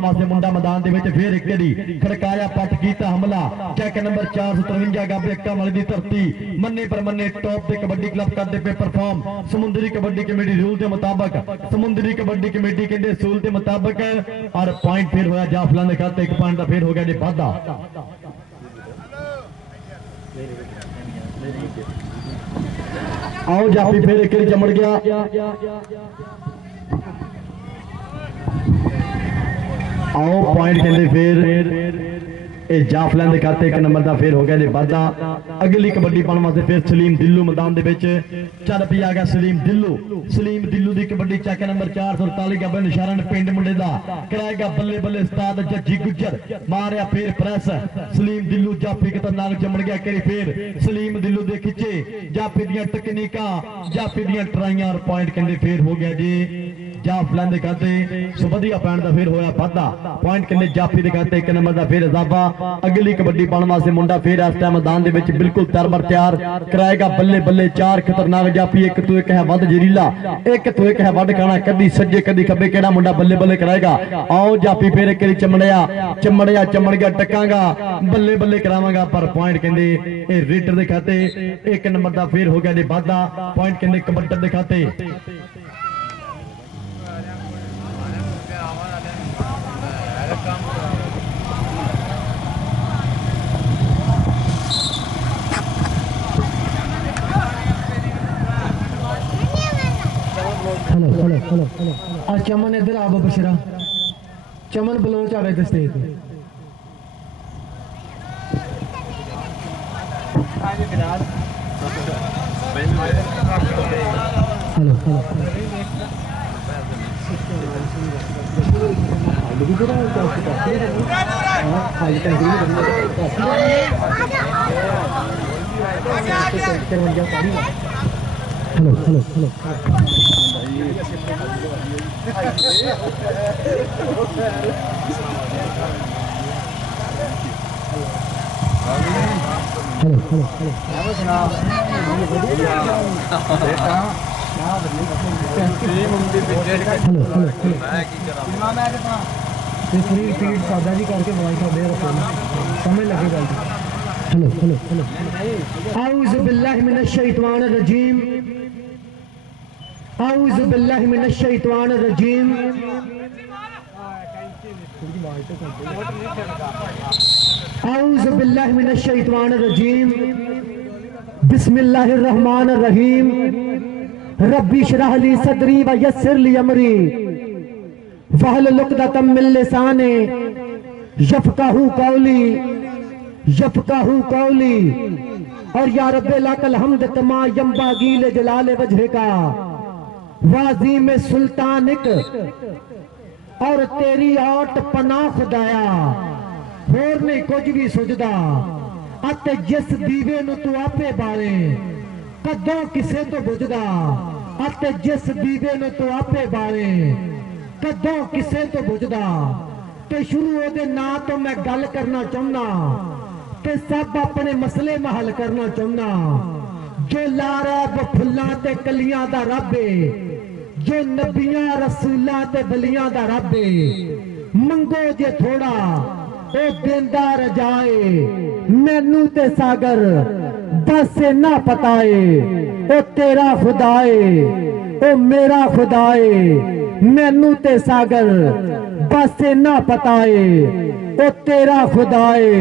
वास्ते मुंडा मैदान दे विच फिर एक दी खड़काया पट कीता हमला चेक नंबर 453 गाबे कमल दी धरती मन्ने पर मन्ने टॉप ते कबड्डी क्लब करदे पे परफॉर्म समुंदरी कबड्डी कमेटी रूल के मुताबिक समुंदरी कबड्डी कमेटी कहंदे सूल के मुताबिक और पॉइंट फिर होया जाफला ने खाते एक पॉइंट दा फिर हो गया जी वाधा आओ जाफी फिर एक चमड़ गया आओ पॉइंट कहते फिर जाफलैन के खाते एक नंबर का फिर हो गया जी वाधा अगली कबड्डी पाने वास्ते फिर सलीम दिल्लू मैदान दे विच चल पी आ गया सलीम दिल्लू की कबड्डी चेक नंबर 447 का निशारण पिंड मुंडे का कराएगा बल्ले बल्ले उस्ताद जज्जी गुज्जर मारिया फिर प्रेस सलीम दिल्लू जाफी खतरनाक जमड़ गया करी फिर सलीम दिल्लू दे खिंचे जाफी दी तकनीका जाफी दी ट्राइयां और पॉइंट कहते फिर हो गया जी जाफलैन के खाते सो वधिया पैण का फिर होया वाधा पॉइंट कहते जाफी के खाते एक नंबर का फिर इजाफा अगली कबड्डी पाने वास्ते मुंडा फिर इस टाइम मैदान दे विच बिल्कुल तरबर तैयार कराएगा बल्ले बल्ले चार खतरनाक जाफी एक तो एक है वध जरीला एक तो एक है वध खाना कदी सज्जे कदी खब्बे केड़ा मुंडा बल्ले बल्ले कराएगा आओ जाफी फिर एक चमड़ गया टकांगा बल्ले बल्ले करावांगा पर पॉइंट कहते रीडर के खाते एक नंबर का फिर हो गया जी वाधा पॉइंट कहते कबड्डर के खाते हेलो आज चमन इधर आ बशरा चमन बलोच आ गए स्टेज पे हेलो जी करके समझ लगेगा हेलो आऊज़ु बिल्लाहि मिनश शैतानिर रजीम आऊज़ु बिल्लाहि मिनश शैतानिर रजीम आऊज़ु बिल्लाहि मिनश शैतानिर रजीम बिस्मिल्लाहिर रहमानिर रहीम रब्बी इश्रह ली सदरी व यस्सिर ली अमरी वहलुल उक़दतम मिन लिसानी यफ़क़हू कौली और या रब्बे लाकल हम्द तमा यंबागी ले जलाले वजह का वाजी में सुल्तानिक और तेरी आट पनाह खुदाया होर नहीं कुछ भी सुझदा अते जिस दीवे नु तू आपे बाले कदों किसे तो बुझदा अते जिस दीवे नु तू आपे बाले कदों किसे तो बुझदा ते शुरू ओदे ना तो मैं गल करना चाहना ते सब अपने मसले महल करना चाहना जो लारब फुल्लां ते कलियां दा रब है जो नबियां रसूलां ते बलियां दा रब है मंगो जे थोड़ा ओ देंदा रजाए मैनू ते सागर बस ना पताए ओ तेरा खुदाए ओ मेरा खुदाए मैनू ते सागर बस ना पताए ओ तेरा खुदाए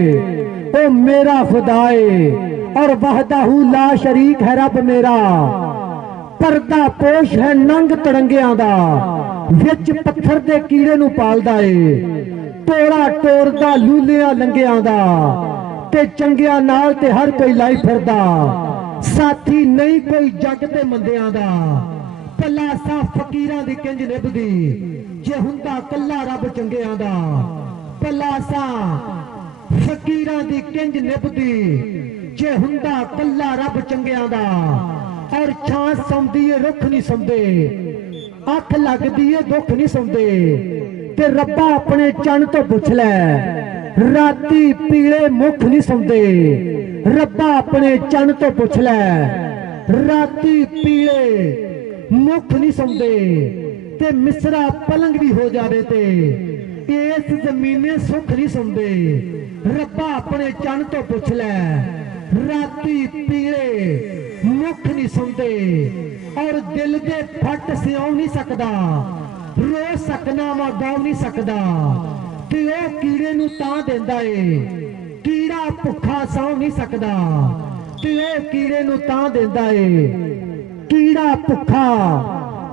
ओ मेरा खुदाए और वहदाहू ला शरीक है रब मेरा पर्दा पोश है नंग तड़ंगियां दा विच पत्थर दे कीड़े नू पालदा ए टोरा टोरदा लूलियां लंगियां दा ते चंगियां नाल ते हर कोई लाई फिरदा साथी नहीं कोई जग ते मंदियां दा पलासा फकीरां दी किंज निभदी जे हुंदा कल्ला रब चंगियां दा पलासा फकीरां दी किंज निभदी जे हुंदा कल्ला रब चंगियां दा और छां सौंदी है रुख नहीं सौंदे अख लगदी है दुख नहीं सौंदे ते रब्बा अपने चन तो पुछ लै राती पीले मुख नहीं सौंदे रब्बा अपने चन तो पुछ लै राती पीले मुख नहीं सौंदे ते मिसरा पलंग भी हो जावे ते इस जमीने सुख नहीं सुनते। रब्बा अपने चन तो पुछ लै, राती पीड़े मुख नहीं सुनते और दिल दे फट सियां नहीं सकदा, रो सकना वा गा नहीं सकदा। ते ओ कीड़े नूं तां देंदा ए, कीड़ा भुखा सौ नहीं सकदा। ते ओ कीड़े नूं तां देंदा ए, कीड़ा भुखा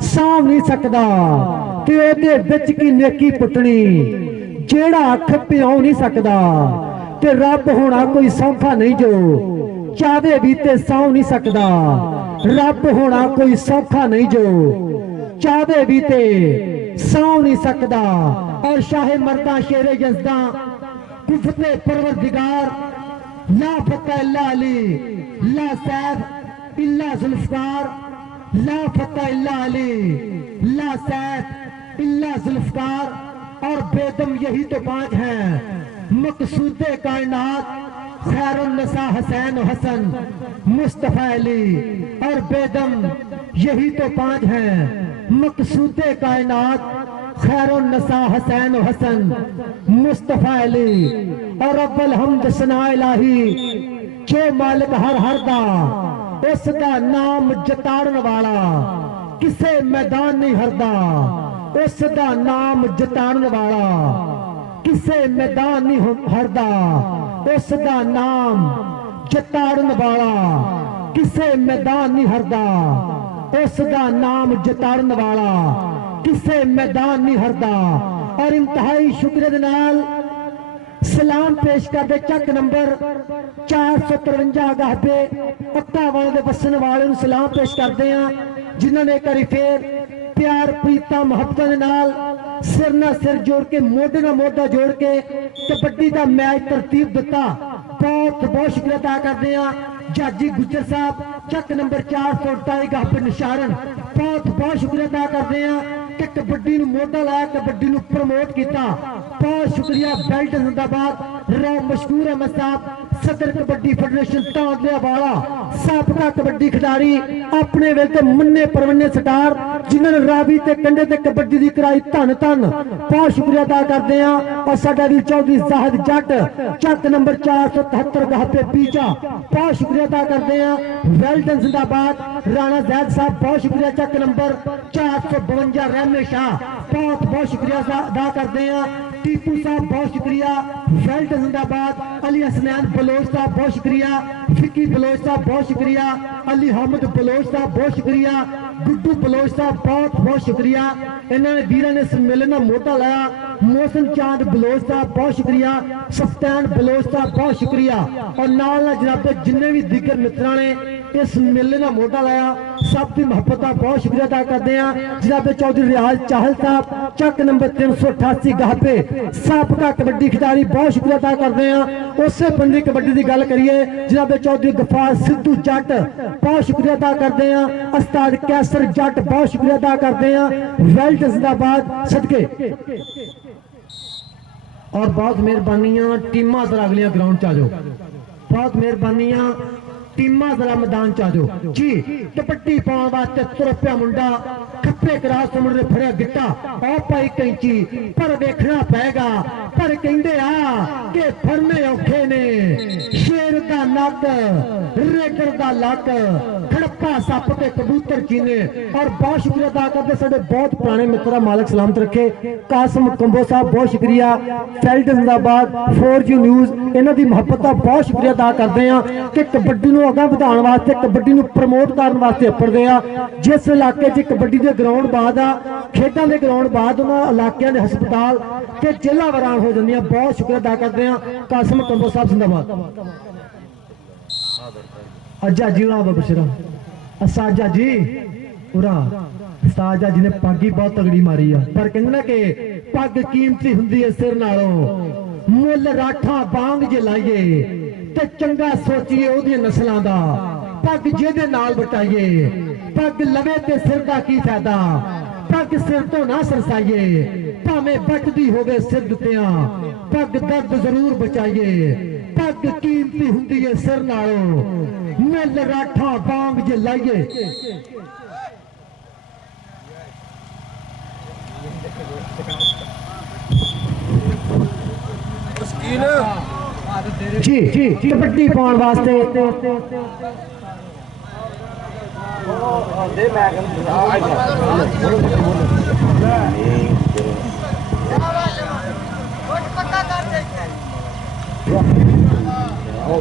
सौ नहीं सकदा। ते ओदे विच की नेकी पुटनी जेड़ा अख पिओ नहीं सकदा। ते रब होना कोई सौखा नहीं जो चाहे भी ते सौ नहीं सकदा। रब होना कोई सौखा नहीं जो चाहे भी ते सौ नहीं सकदा। और शाहे मर्दा शेरे जज़दा कुफते परवरदिगार ला फतह इल्ला अली, ला सैफ इल्ला जुल्फकार, ला फतह इल्ला अली, ला सैफ इल्ला जुल्फकार। और बेदम यही तो पांच हैं मकसूदे कायनात, खैरुन नसा हसैन हसन मुस्तफा अली। और बेदम यही तो पांच हैं मकसूदे कायनात, खैरुन नसा हसैन हसन मुस्तफा अली। और अव्वल हमद सना इलाही जो मालिक हर हर दा, उसका नाम जताड़न वाला किसे मैदान नहीं हरदा। उसका नाम जताड़न वाला किसे मैदान नहीं हरदा। उसका नाम जताड़न वाला किसे मैदान नहीं हरदा। उसका नाम जताड़न वाला किसे मैदान नहीं हरदा। और इंतहाई शुक्र दे नाल सलाम पेश करते चक नंबर 453 गाहबे पत्ता वाले दे वसन वाले नूं सलाम पेश करते हैं, जिन्होंने एक बारी फिर प्यार प्रीता मुहब्बत दे नाल सिर ना सिर जोड़ के मोढे ना मोढा जोड़ के कबड्डी का मैच तरतीब दिता। बहुत बहुत शुक्रिया अदा करते हैं जाजी गुजर साहब चक नंबर 448 गाहबे निशारन। बहुत बहुत शुक्रिया अदा करते हैं कि कबड्डी नूं मोढा लाया, कबड्डी नूं प्रमोट किया। बहुत शुक्रिया बेल्ट जिंदाबाद राव मशकूर अहमद साहब सदर कबड्डी फेडरेशन तांदलिया वाला साबका कबड्डी खिडारी अपने वेले मन्ने परवन्ने स्टार जिन्होंने रावी ते कंडे ते कबड्डी की कराई धन धन। बहुत शुक्रिया अदा करते हैं। और साडा वीर चौधरी जाहिद जट चक नंबर 473 गाहबे पीछा बहुत शुक्रिया अदा करते हैं। वेल्टन जिंदाबाद राणा जैद साहब बहुत शुक्रिया चक नंबर 452 रहमे शाह बहुत बहुत शुक्रिया अदा करते हैं। टीपू साहब बहुत शुक्रिया। वेल्टन जिंदाबाद अली हसनैन बलोच साहब बहुत शुक्रिया। फिकी बलोच साहब बहुत शुक्रिया। अली अहमद बलोच साहब बहुत शुक्रिया। गुड्डू बलोच साहब बहुत बहुत शुक्रिया। इन्होंने वीर ने सम्मेलन का मोटा लाया। मोहसिन चांद बलोच साहब बहुत शुक्रिया। सफ्तान बलोच साहब बहुत शुक्रिया। और नाल जनाब जिन्हें भी दिग्गर मित्रों ने इस सम्मेलन का मोटा लाया सब की मुहब्बत का बहुत शुक्रिया अदा करते हैं। जनाब चौधरी रियाज चाहल साहब चक नंबर 388 गाहबे साबका कबड्डी खिडारी बहुत शुक्रिया अदा करते हैं। उस बंदी कबड्डी की गल करिए जनाब चौधरी गफार सिद्धू जट बहुत शुक्रिया अदा करते हैं। उस्ताद कैसर जट बहुत शुक्रिया अदा करते हैं। वेल्ट जिंदाबाद सदके। और बहुत मेहरबानियां टीमां जरा अगलियां ग्राउंड च आ जाओ। बहुत मेहरबानियां टीमां जरा मैदान च आ जाओ जी। कबड्डी पाने वास्ते तुरपिया मुंडा खप्पे क्रास मुंडे फड़िया गिट्टा आ पाई कैंची पर देखना पैगा। पर कहंदे आ कि फड़ने औखे ने शेर दा नक रेगर दा लक खड़प्पा सप ते कबूतर चीने। और बहुत शुक्रिया अदा करते साडे बहुत पुराने मित्र मालक सलामत रखे कासम कंबो साहब बहुत शुक्रिया। फैल्ट जिंदाबाद 4G न्यूज़ इन्हां दी मुहब्बत का बहुत शुक्रिया अदा करते हैं कि कबड्डी नूं अगां वधाउण वास्ते कबड्डी नूं प्रमोट करन वास्ते अपड़दे आ। जिस इलाके च कबड्डी दे ग्राउंड बाद आ खेडां दे ग्राउंड बाद उन्हां इलाकिਆਂ ਦੇ हस्पताल ते जेलां वरान हो जांदियां। बहुत शुक्रिया अदा करते हैं कासम कंबो साहब जिंदाबाद। अज्जा जी उरा बबशरा असाजा जी उरा साजा जी ने पग ही बहुत तगड़ी मारी है। पर कहंदे ना कि पग कीमती हुंदी है सिर नालों मुल राठा बांग जे लाइए ते चंगा सोचिए ओदी नस्लां दा पग जेदे नाल बटाइए। पग लवे ते सिर दा की फायदा पग सिर तो ना सरसाइए भावें बचदी होवे सिर दित्तियां पग दर्द जरूर बचाइए। पग कीमती हुंदी है सिर नालों मुल राठा बांग जे लाइए। जी जी कबड्डी पाउण वास्ते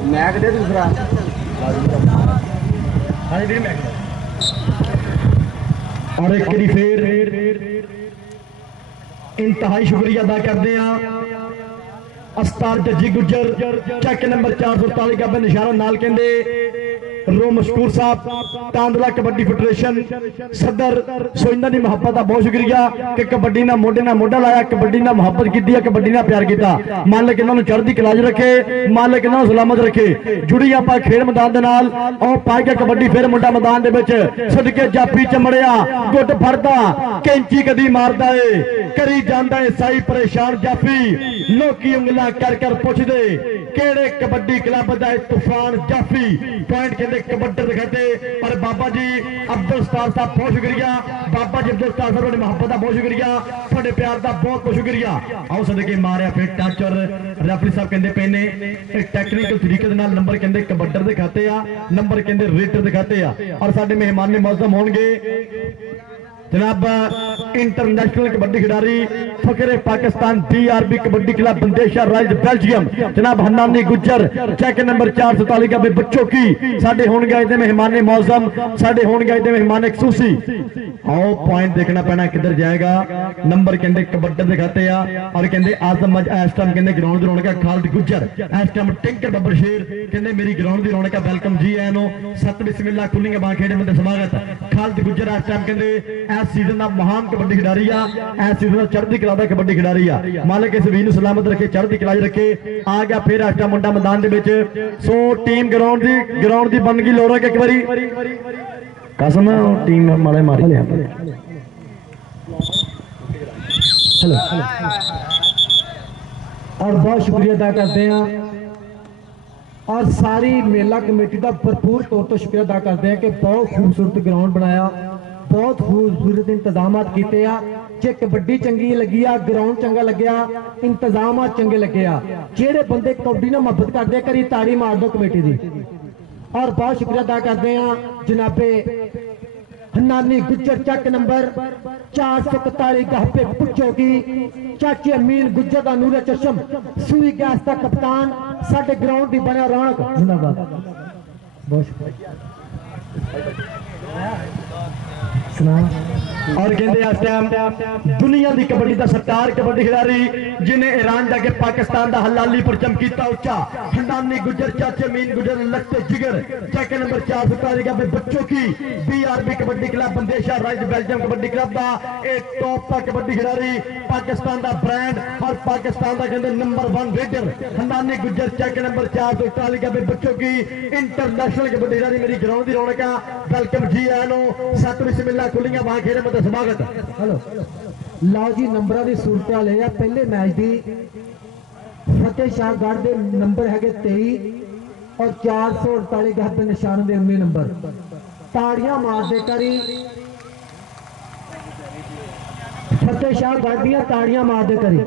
मैग दे दूसरा और एक बारी फिर इंतहाई शुक्रिया अदा करते हैं अस्तार जजी गुजर चेक नंबर 447 का निशाना नाल कहंदे रोम मशकूर साहब तांदला कबड्डी फेडरेशन सदर सो इन्हां दी मुहब्बत दा बहुत शुक्रिया कि कबड्डी ना मोढा लाया कबड्डी ना मुहब्बत कीती कबड्डी ना प्यार किया मालिक इन्हां नूं चढ़दी कला च रखे मालिक इन्हां नूं सलामत रखे जुड़ी आपां खेड मैदान दे नाल और पाई के कबड्डी फिर मुंडा मैदान दे विच सदके जाफी चमड़िया गुट फड़दा कैंची कदी मारदा है करी जांदा है साई परेशान जाफी लोकी उंगलां कर कर पुछदे केड़े कबड्डी क्लब दा तूफान जाफी पॉइंट कहते कबड्डी दिखाते पर बाबा जी अब्दुल सत्तार साहब बहुत शुक्रिया बाबा जी अब्दुल सत्तार साहब मुहब्बत का बहुत शुक्रिया थोड़े प्यार का बहुत बहुत शुक्रिया आओ सदके मारिया फिर टच और रेफरी साहब कहते पे ने टेक्निकल तरीके दे नाल नंबर कहते कबड्डर दिखाते आ नंबर कहते रेटर दिखाते आ और साडे मेहमान मौजूद होंगे जनाब इंटरनेशनल कबड्डी खिडारी फकरे पाकिस्तान DRB कबड्डी क्लब बंदेशा राइज बेल्जियम जनाब हन्नानी गुज्जर चेक नंबर 447 का बच्चों की साडे होण गए थे मेहमान मौसम साडे होण गए थे मेहमान खसूसी आओ पॉइंट देखना पैना किधर जाएगा नंबर कहते कबड्डी दिखाते आ और कहते आजम इस टाइम कहते ग्राउंड की रौनक खालिद गुज्जर इस टाइम टिंकर बब्बर शेर कहते मेरी ग्राउंड की रौनक वेलकम जी आया नो सत बिस्मिल्लाह खुली बां खेडे में स्वागत खालिद गुज्जर इस टाइम कहते सीजन का महान कबड्डी खिडारी आ सीजन का चढ़ती कला का कबड्डी खिडारी आ मालिक इस वीर सलामत रखे चढ़ती कला रखे आ गया फिर आस्टा मुंडा मैदान दे सो टीम ग्राउंड दी बन गई लोरा एक बारी कसम टीम माले मारी लिया हेलो और बहुत शुक्रिया अदा करते हैं और सारी मेला कमेटी का भरपूर तौर पर शुक्रिया अदा करते हैं कि बहुत खूबसूरत ग्राउंड बनाया बहुत खूबसूरत इंतजाम किए जे कबड्डी चंगी लगी आ ग्राउंड चंगा लग्या इंतजाम चंगे लगे जेडे बंदे कबड्डी ना मुहब्बत करते करी ताड़ी मार दो कमेटी की और बहुत शुक्रिया अदा करते हैं जनाबे हन्नानी गुज्जर चक नंबर 441 गहपे पुछो की चाची अमीन गुज्जर का नूरे चशम सुई गैस का कप्तान साडे ग्राउंड की बने रौनक जिंदाबाद बहुत शुक्रिया और कहते दुनिया की कबड्डी का सरकार कबड्डी खिलाड़ी जिन्हें ईरान जाके पाकिस्तान का हलाली परचम किया उच्चा हंडानी गुजर चाचे मीन गुजर लगते जिगर चेक नंबर 447 का बच्चों की DRB कबड्डी क्लब बंदेशा राइज बेल्जियम कबड्डी क्लब का एक टॉप का कबड्डी खिलाड़ी पाकिस्तान का ब्रांड और पाकिस्तान का कहते नंबर 1 रेडर हंडानी गुजर चेक नंबर 447 का बच्चों की इंटरनेशनल कबड्डी खिलाड़ी मेरी ग्राउंड की रौनक वेलकम जी आनो सत बिस्मिल्लाह खुलियां बां खेड़े में स्वागत हेलो लो जी नंबर की सूरत हाल है पहले मैच की फतेह शाहगढ़ के नंबर है 23 और 448 गहत निशान के 19 नंबर ताड़ियां मारते करी फतेह शाहगढ़ दियां ताड़ियां मारते करी